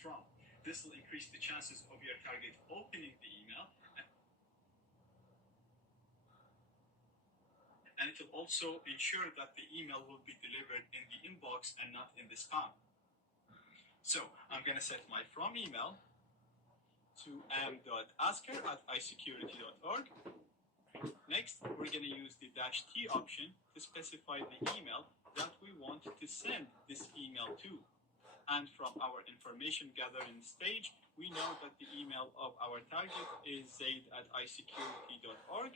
strong. This will increase the chances of your target opening the email, and it will also ensure that the email will be delivered in the inbox and not in the spam. So I'm going to set my from email to m.asker@isecurity.org. Next, we're going to use the -t option to specify the email that we want to send this email to. And from our information gathering stage, we know that the email of our target is zaid@isecurity.org.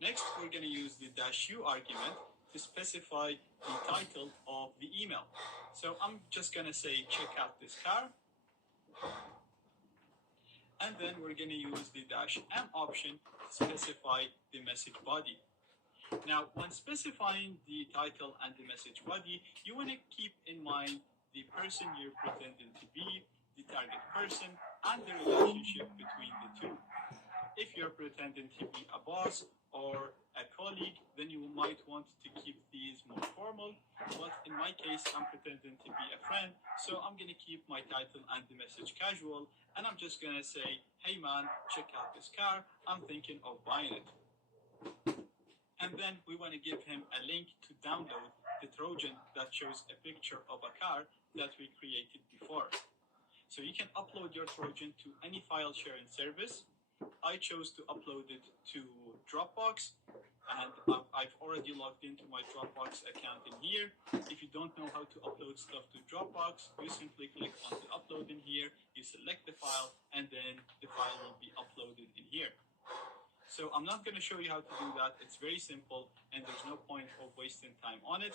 Next, we're going to use the -u argument to specify the title of the email. So I'm just going to say, check out this car. And then we're going to use the -m option to specify the message body. Now, when specifying the title and the message body, you want to keep in mind the person you're pretending to be, the target person, and the relationship between the two. If you're pretending to be a boss or a colleague, then you might want to keep these more formal. But in my case, I'm pretending to be a friend, so I'm going to keep my title and the message casual, and I'm just going to say, hey man, check out this car, I'm thinking of buying it. And then we want to give him a link to download the Trojan that shows a picture of a car that we created before. So you can upload your Trojan to any file sharing service. I chose to upload it to Dropbox, and I've already logged into my Dropbox account in here. If you don't know how to upload stuff to Dropbox, you simply click on the upload in here, you select the file, and then the file will be uploaded in here. So I'm not going to show you how to do that. It's very simple, and there's no point of wasting time on it.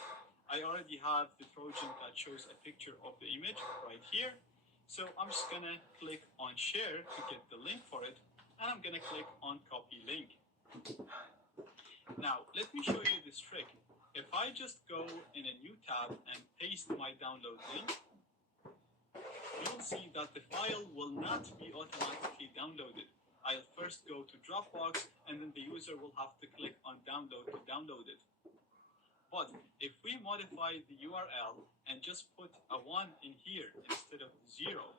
I already have the Trojan that shows a picture of the image right here. So I'm just going to click on share to get the link for it, and I'm going to click on copy link. Now, let me show you this trick. If I just go in a new tab and paste my download link, you'll see that the file will not be automatically downloaded. I'll first go to Dropbox, and then the user will have to click on download to download it. But if we modify the URL and just put a 1 in here instead of 0,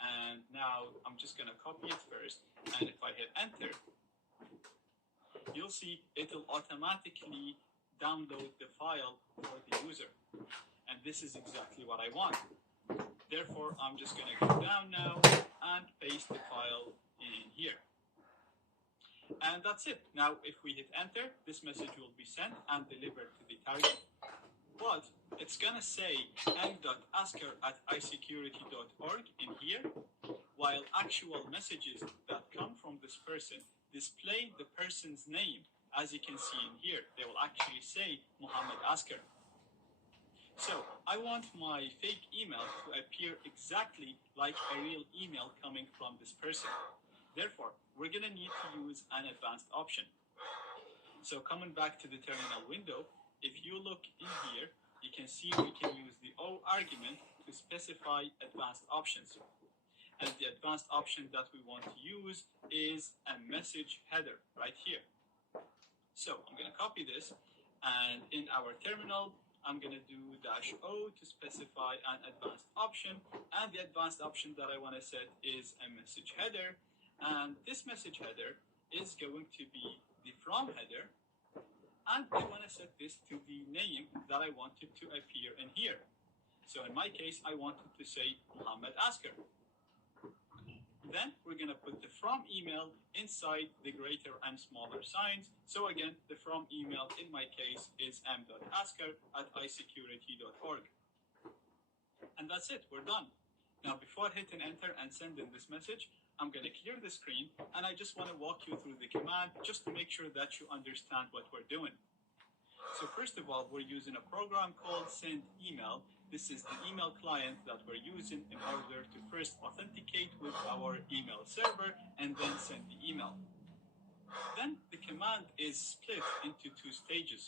and now I'm just going to copy it first, and if I hit enter, you'll see it'll automatically download the file for the user. And this is exactly what I want. Therefore, I'm just going to go down now and paste the file in here. And that's it. Now, if we hit enter, this message will be sent and delivered to the target. But it's going to say m.asker@isecurity.org in here, while actual messages that come from this person display the person's name. As you can see in here, they will actually say Muhammad Asker. So I want my fake email to appear exactly like a real email coming from this person. Therefore, we're going to need to use an advanced option. So coming back to the terminal window, if you look in here, you can see we can use the O argument to specify advanced options. And the advanced option that we want to use is a message header right here. So I'm going to copy this, and in our terminal, I'm going to do -O to specify an advanced option, and the advanced option that I want to set is a message header, and this message header is going to be the from header, and I want to set this to the name that I wanted to appear in here. So in my case, I wanted to say Muhammad Asker. Then we're going to put the from email inside the greater and smaller signs. So again, the from email in my case is m.asker@isecurity.org. And that's it, we're done. Now, before hitting enter and sending this message, I'm going to clear the screen, and I just want to walk you through the command just to make sure that you understand what we're doing. So first of all, we're using a program called send email. This is the email client that we're using in order to first authenticate with our email server and then send the email. Then the command is split into two stages.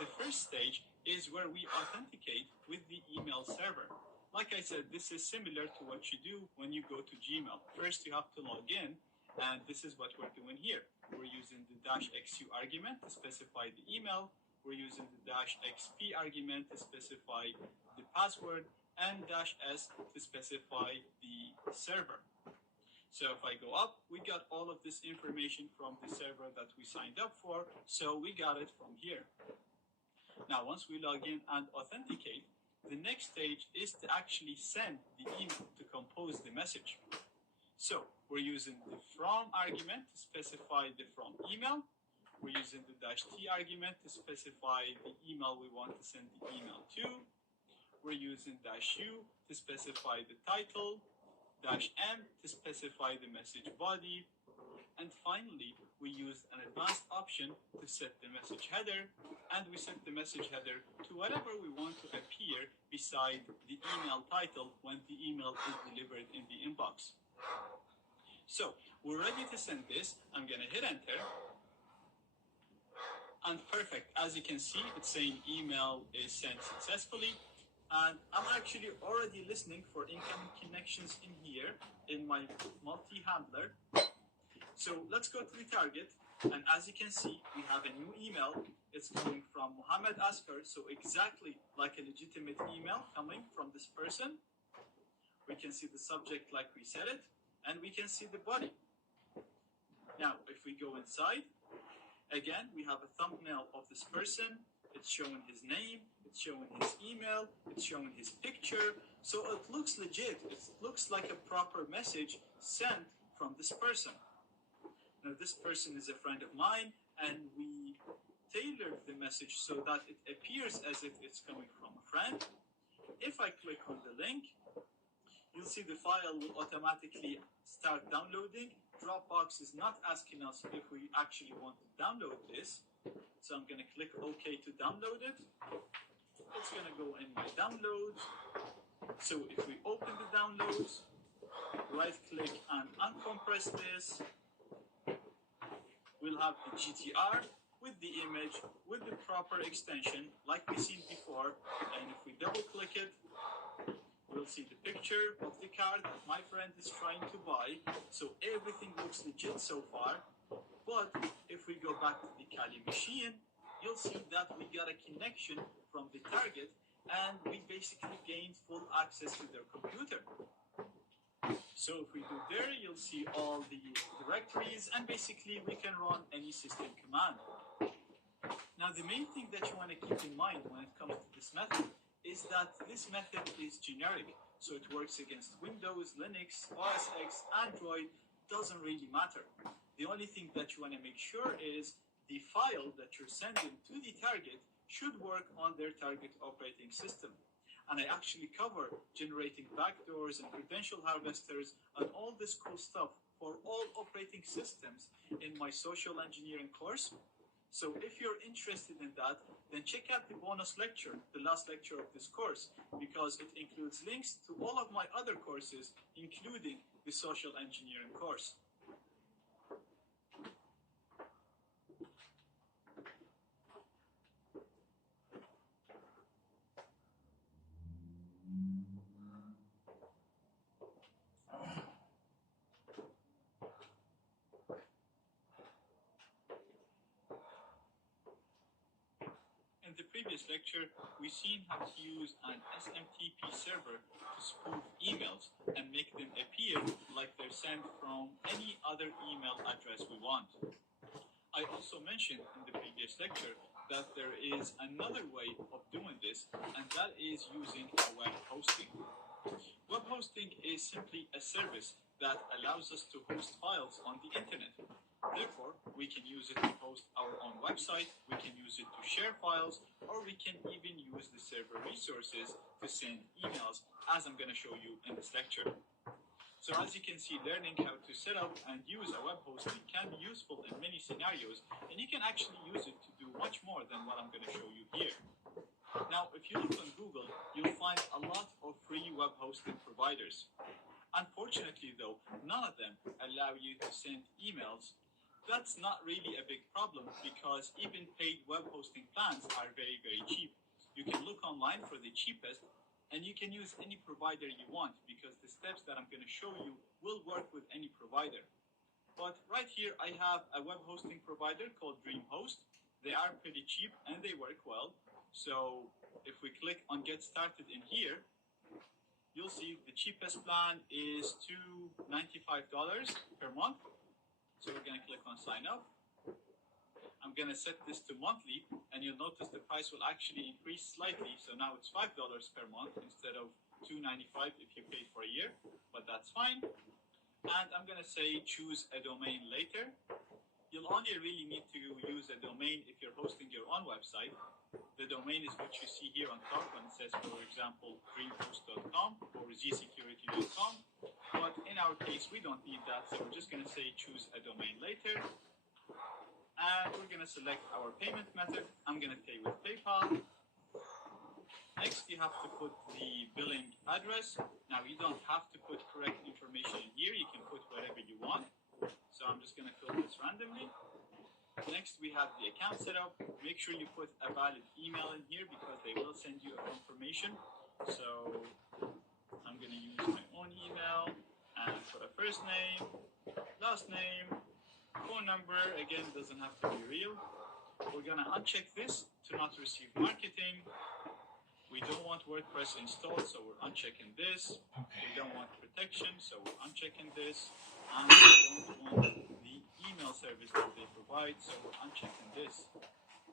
The first stage is where we authenticate with the email server. Like I said, this is similar to what you do when you go to Gmail. First, you have to log in, and this is what we're doing here. We're using the -xu argument to specify the email. We're using the -xp argument to specify the password, and -s to specify the server. So if I go up, we got all of this information from the server that we signed up for, so we got it from here. Now, once we log in and authenticate, the next stage is to actually send the email to compose the message. So we're using the from argument to specify the from email. We're using the -t argument to specify the email we want to send the email to. We're using -u to specify the title, -m to specify the message body, and finally, we used an advanced option to set the message header, and we set the message header to whatever we want to appear beside the email title when the email is delivered in the inbox. So we're ready to send this. I'm gonna hit enter. And perfect, as you can see, it's saying email is sent successfully. And I'm actually already listening for incoming connections in here in my multi-handler. So let's go to the target. And as you can see, we have a new email. It's coming from Mohammed Askar, so exactly like a legitimate email coming from this person. We can see the subject like we said it, and we can see the body. Now, if we go inside, again, we have a thumbnail of this person. It's showing his name, it's showing his email, it's showing his picture. So it looks legit. It looks like a proper message sent from this person. Now, this person is a friend of mine, and we tailored the message so that it appears as if it's coming from a friend. If I click on the link, you'll see the file will automatically start downloading. Dropbox is not asking us if we actually want to download this. So I'm going to click OK to download it. It's going to go in my downloads. So if we open the downloads, right click and uncompress this, we'll have the GTR with the image, with the proper extension like we've seen before. And if we double click it, we'll see the picture of the car that my friend is trying to buy. So everything looks legit so far. But if we go back to the Kali machine, you'll see that we got a connection from the target, and we basically gained full access to their computer. So if we do there, you'll see all the directories, and basically we can run any system command. Now, the main thing that you want to keep in mind when it comes to this method is that this method is generic. So it works against Windows, Linux, OS X, Android, doesn't really matter. The only thing that you want to make sure is the file that you're sending to the target should work on their target operating system. And I actually cover generating backdoors and credential harvesters and all this cool stuff for all operating systems in my social engineering course. So if you're interested in that, then check out the bonus lecture, the last lecture of this course, because it includes links to all of my other courses, including the social engineering course. In the previous lecture, we've seen how to use an SMTP server to spoof emails and make them appear like they're sent from any other email address we want. I also mentioned in the previous lecture that there is another way of doing this, and that is using a web hosting. Web hosting is simply a service that allows us to host files on the internet. Therefore, we can use it to host our own website, we can use it to share files, or we can even use the server resources to send emails, as I'm going to show you in this lecture. So as you can see, learning how to set up and use a web hosting can be useful in many scenarios, and you can actually use it to do much more than what I'm going to show you here. Now, if you look on Google, you'll find a lot of free web hosting providers. Unfortunately, though, none of them allow you to send emails. That's not really a big problem because even paid web hosting plans are very, very cheap. You can look online for the cheapest, and you can use any provider you want because the steps that I'm going to show you will work with any provider. But right here, I have a web hosting provider called DreamHost. They are pretty cheap and they work well. So if we click on Get Started in here, you'll see the cheapest plan is $295 per month. So we're going to click on sign up. I'm going to set this to monthly, and you'll notice the price will actually increase slightly. So now it's $5 per month instead of $295 if you paid for a year, but that's fine. And I'm going to say choose a domain later. You'll only really need to use a domain if you're hosting your own website. The domain is what you see here on top when it says, for example, dreamhost.com or zsecurity.com. But in our case, we don't need that, so we're just going to say choose a domain later. And we're going to select our payment method. I'm going to pay with PayPal. Next, you have to put the billing address. Now, you don't have to put correct information in here. You can put whatever you want. So I'm just going to fill this randomly. Next, we have the account set up. Make sure you put a valid email in here because they will send you a confirmation. So I'm going to use my own email and put a first name, last name, phone number. Again, doesn't have to be real. We're going to uncheck this to not receive marketing. We don't want WordPress installed, so we're unchecking this. Okay. We don't want protection, so we're unchecking this. And we don't want the email service that they provide, so we're unchecking this.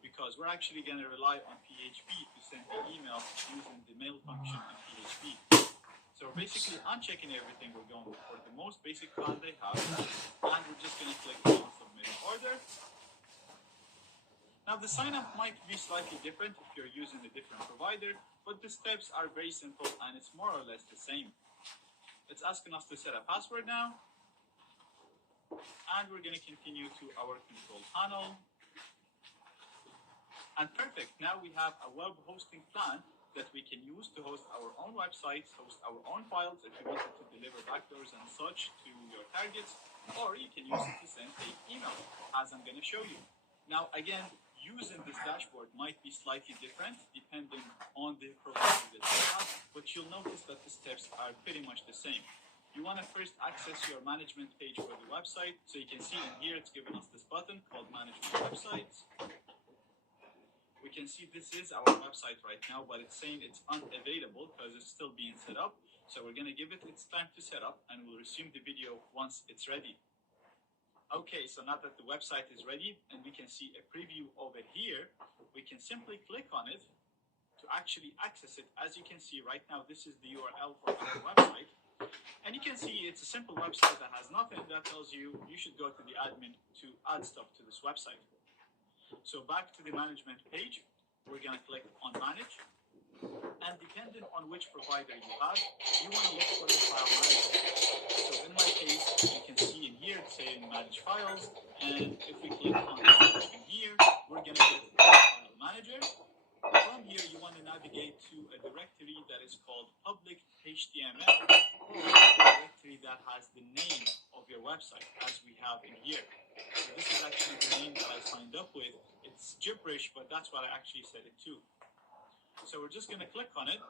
Because we're actually going to rely on PHP to send the email using the mail function in PHP. So we're basically unchecking everything. We're going for the most basic plan they have. And we're just going to click on submit order. Now the sign-up might be slightly different if you're using a different provider, but the steps are very simple and it's more or less the same. It's asking us to set a password now, and we're going to continue to our control panel. And perfect, now we have a web hosting plan that we can use to host our own websites, host our own files if you wanted to deliver backdoors and such to your targets, or you can use it to send fake emails, as I'm going to show you. Now again, using this dashboard might be slightly different depending on the provider that you have, but you'll notice that the steps are pretty much the same. You want to first access your management page for the website. So you can see in here, it's given us this button called Management Websites. We can see this is our website right now, but it's saying it's unavailable because it's still being set up. So we're going to give it its time to set up, and we'll resume the video once it's ready. Okay, so now that the website is ready and we can see a preview over here, we can simply click on it to actually access it. As you can see right now, this is the URL for our website. And you can see it's a simple website that has nothing that tells you should go to the admin to add stuff to this website. So back to the management page, we're going to click on manage. And depending on which provider you have, you want to look for the file manager. So in my case, you can see in here it's saying manage files, and if we click on manage in here, we're going to get the file manager. From here, you want to navigate to a directory that is called public HTML, or a directory that has the name of your website, as we have in here. So this is actually the name that I signed up with. It's gibberish, but that's what I actually set it to. So we're just going to click on it.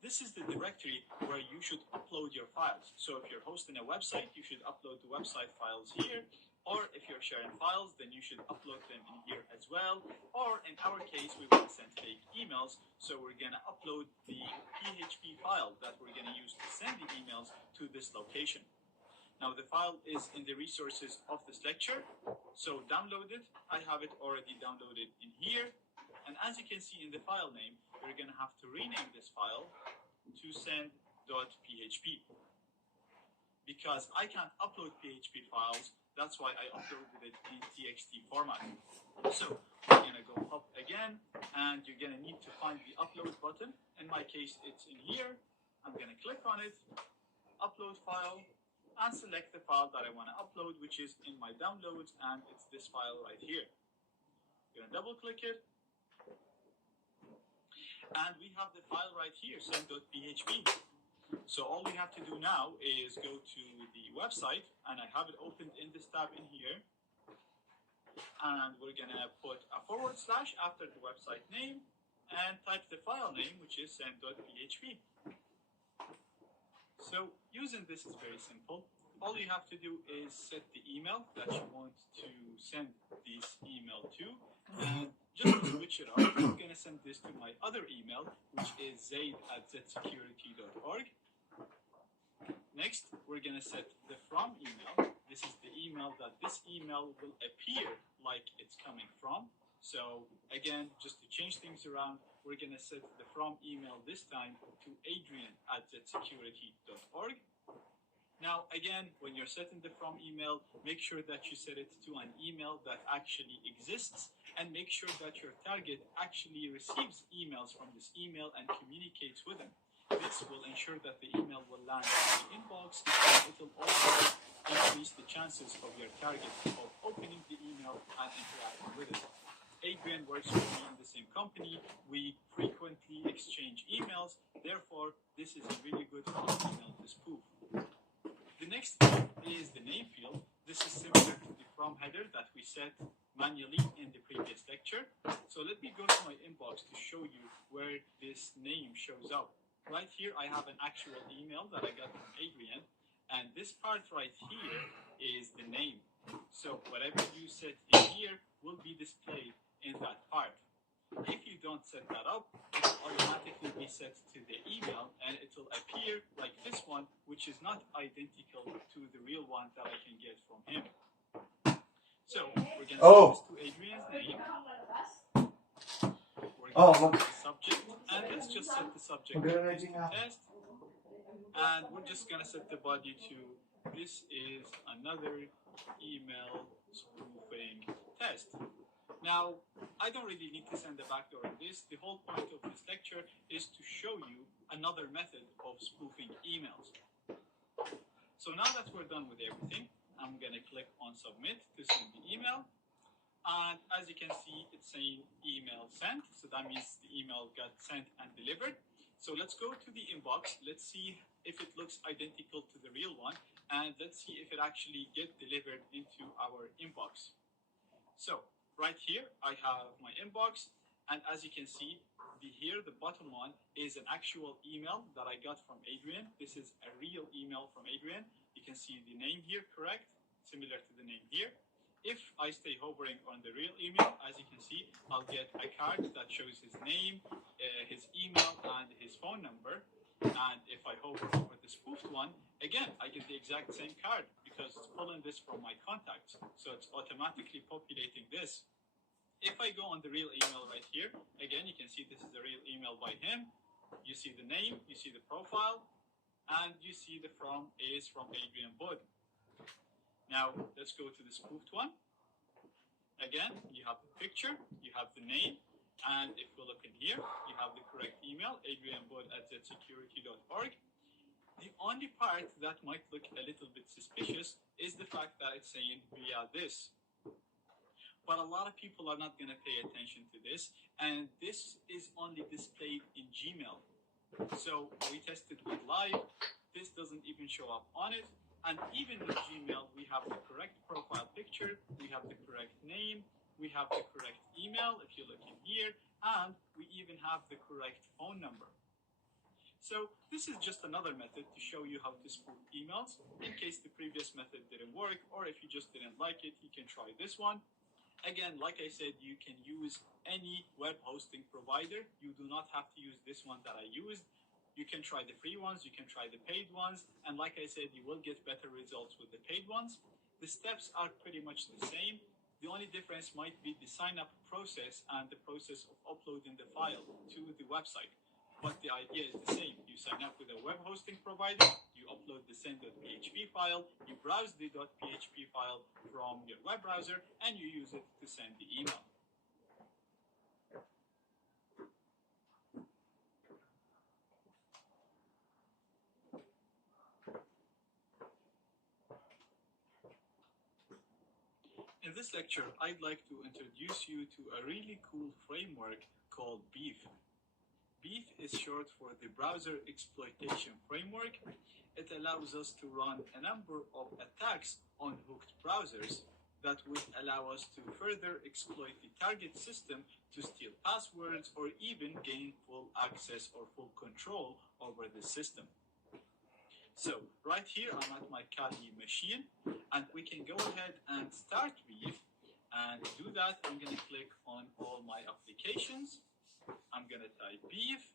This is the directory where you should upload your files. So if you're hosting a website, you should upload the website files here. Or if you're sharing files, then you should upload them in here as well. Or in our case, we want to send fake emails. So we're going to upload the PHP file that we're going to use to send the emails to this location. Now the file is in the resources of this lecture. So download it. I have it already downloaded in here. And as you can see in the file name, we're going to have to rename this file to send.php. Because I can't upload PHP files, that's why I uploaded it in TXT format. So we're going to go up again, and you're going to need to find the upload button. In my case, it's in here. I'm going to click on it, upload file, and select the file that I want to upload, which is in my downloads, and it's this file right here. I'm going to double click it. And we have the file right here, send.php. So all we have to do now is go to the website, and I have it opened in this tab in here. And we're going to put a / after the website name and type the file name, which is send.php. So using this is very simple. All you have to do is set the email that you want to send this email to. And just to switch it up, I'm going to send this to my other email, which is zaid@zsecurity.org. Next, we're going to set the from email. This is the email that this email will appear like it's coming from. So again, just to change things around, we're going to set the from email this time to adrian@zsecurity.org. Now, again, when you're setting the from email, make sure that you set it to an email that actually exists, and make sure that your target actually receives emails from this email and communicates with them. This will ensure that the email will land in the inbox, and it will also increase the chances of your target of opening the email and interacting with it. Adrian works with me in the same company. We frequently exchange emails. Therefore, this is a really good email to spoof. The next field is the name field. This is similar to the from header that we set manually in the previous lecture. So let me go to my inbox to show you where this name shows up. Right here, I have an actual email that I got from Adrian, and this part right here is the name. So whatever you set in here will be displayed in that part. If you don't set that up, it will automatically be set to the email, and it will appear like this one, which is not identical to the real one that I can get from him. So we're going to set this to Adrian's name. We're going to set the subject, and let's just set the subject to test. And we're just going to set the body to, this is another email spoofing test. Now, I don't really need to send a backdoor on this. The whole point of this lecture is to show you another method of spoofing emails. So now that we're done with everything, I'm going to click on submit to send the email. And as you can see, it's saying email sent. So that means the email got sent and delivered. So let's go to the inbox. Let's see if it looks identical to the real one. And let's see if it actually gets delivered into our inbox. So right here, I have my inbox. And as you can see, the bottom one is an actual email that I got from Adrian. This is a real email from Adrian. You can see the name here, correct? Similar to the name here. If I stay hovering on the real email, as you can see, I'll get a card that shows his name, his email, and his phone number. And if I hover over the spoofed one, again, I get the exact same card because it's pulling this from my contacts. So it's automatically populating this. If I go on the real email right here, again, you can see this is the real email by him. You see the name, you see the profile, and you see the from is from Adrian Bud. Now, let's go to the spoofed one. Again, you have the picture, you have the name, and if we look in here, you have the correct email, adrianbud@zsecurity.org. The only part that might look a little bit suspicious is the fact that it's saying via this. But a lot of people are not going to pay attention to this, and this is only displayed in Gmail. So we tested with Live, this doesn't even show up on it. And even with Gmail, we have the correct profile picture, we have the correct name, we have the correct email, if you look in here, and we even have the correct phone number. So this is just another method to show you how to spoof emails. In case the previous method didn't work, or if you just didn't like it, you can try this one. Again, like I said, you can use any web hosting provider. You do not have to use this one that I used. You can try the free ones, you can try the paid ones, and like I said, you will get better results with the paid ones. The steps are pretty much the same. The only difference might be the sign-up process and the process of uploading the file to the website. But the idea is the same. You sign up with a web hosting provider, you upload the send.php file, you browse the .php file from your web browser, and you use it to send the email. In this lecture, I'd like to introduce you to a really cool framework called Beef. Beef is short for the Browser Exploitation Framework. It allows us to run a number of attacks on hooked browsers that would allow us to further exploit the target system to steal passwords or even gain full access or full control over the system. So right here, I'm at my Kali machine, and we can go ahead and start Beef. And to do that, I'm going to click on all my applications. I'm going to type Beef,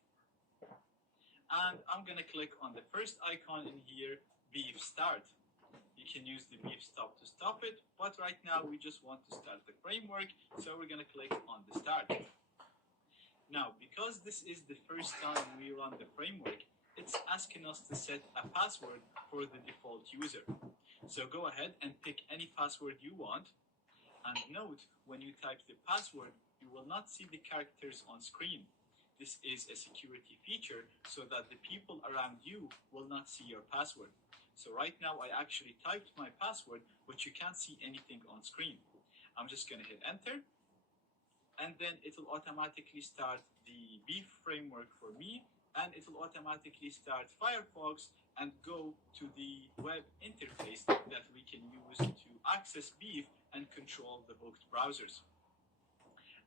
and I'm going to click on the first icon in here, beef start. You can use the beef stop to stop it, but right now we just want to start the framework, so we're going to click on the start. Now, because this is the first time we run the framework, it's asking us to set a password for the default user. So go ahead and pick any password you want, and note, when you type the password, you will not see the characters on screen. This is a security feature so that the people around you will not see your password. So right now I actually typed my password, but you can't see anything on screen. I'm just going to hit enter, and then it will automatically start the beef framework for me, and it will automatically start Firefox and go to the web interface that we can use to access beef and control the hooked browsers.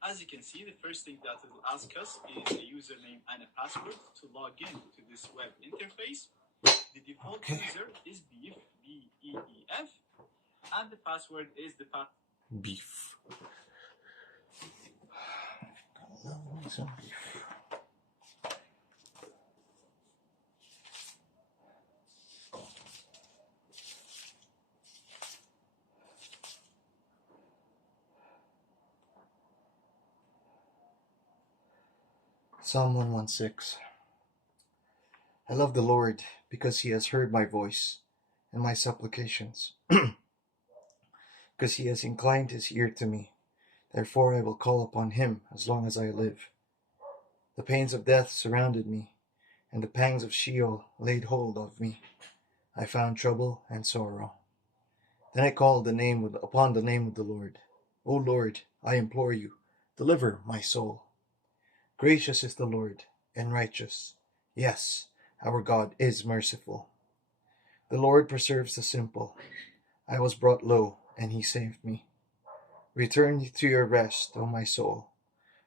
As you can see, the first thing that it will ask us is a username and a password to log in to this web interface. The default user is beef, B-E-E-F, and the password is the beef. Psalm 116. I love the Lord because he has heard my voice and my supplications, because he has inclined his ear to me. Therefore I will call upon him as long as I live. The pains of death surrounded me, and the pangs of Sheol laid hold of me. I found trouble and sorrow. Then I called upon the name of the Lord. O Lord, I implore you, deliver my soul. Gracious is the Lord, and righteous. Yes, our God is merciful. The Lord preserves the simple. I was brought low, and he saved me. Return to your rest, O my soul,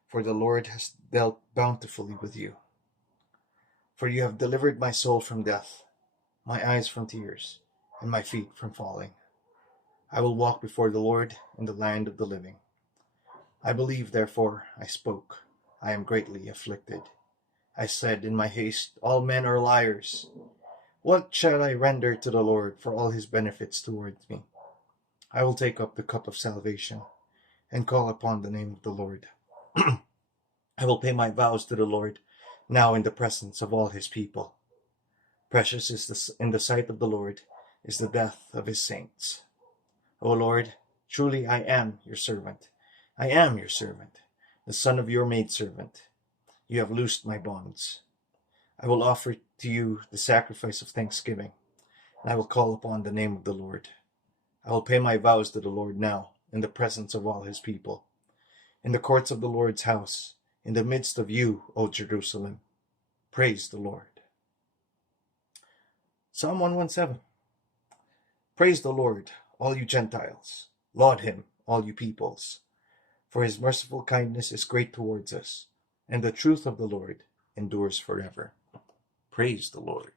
for the Lord has dealt bountifully with you. For you have delivered my soul from death, my eyes from tears, and my feet from falling. I will walk before the Lord in the land of the living. I believe, therefore, I spoke. I am greatly afflicted. I said in my haste, all men are liars. What shall I render to the Lord for all his benefits towards me? I will take up the cup of salvation and call upon the name of the Lord. I will pay my vows to the Lord now in the presence of all his people. Precious is in the sight of the Lord is the death of his saints. O Lord, truly I am your servant. I am your servant, the son of your maidservant. You have loosed my bonds. I will offer to you the sacrifice of thanksgiving, and I will call upon the name of the Lord. I will pay my vows to the Lord now, in the presence of all his people, in the courts of the Lord's house, in the midst of you, O Jerusalem. Praise the Lord. Psalm 117. Praise the Lord, all you Gentiles. Laud him, all you peoples. For his merciful kindness is great towards us, and the truth of the Lord endures forever. Praise the Lord.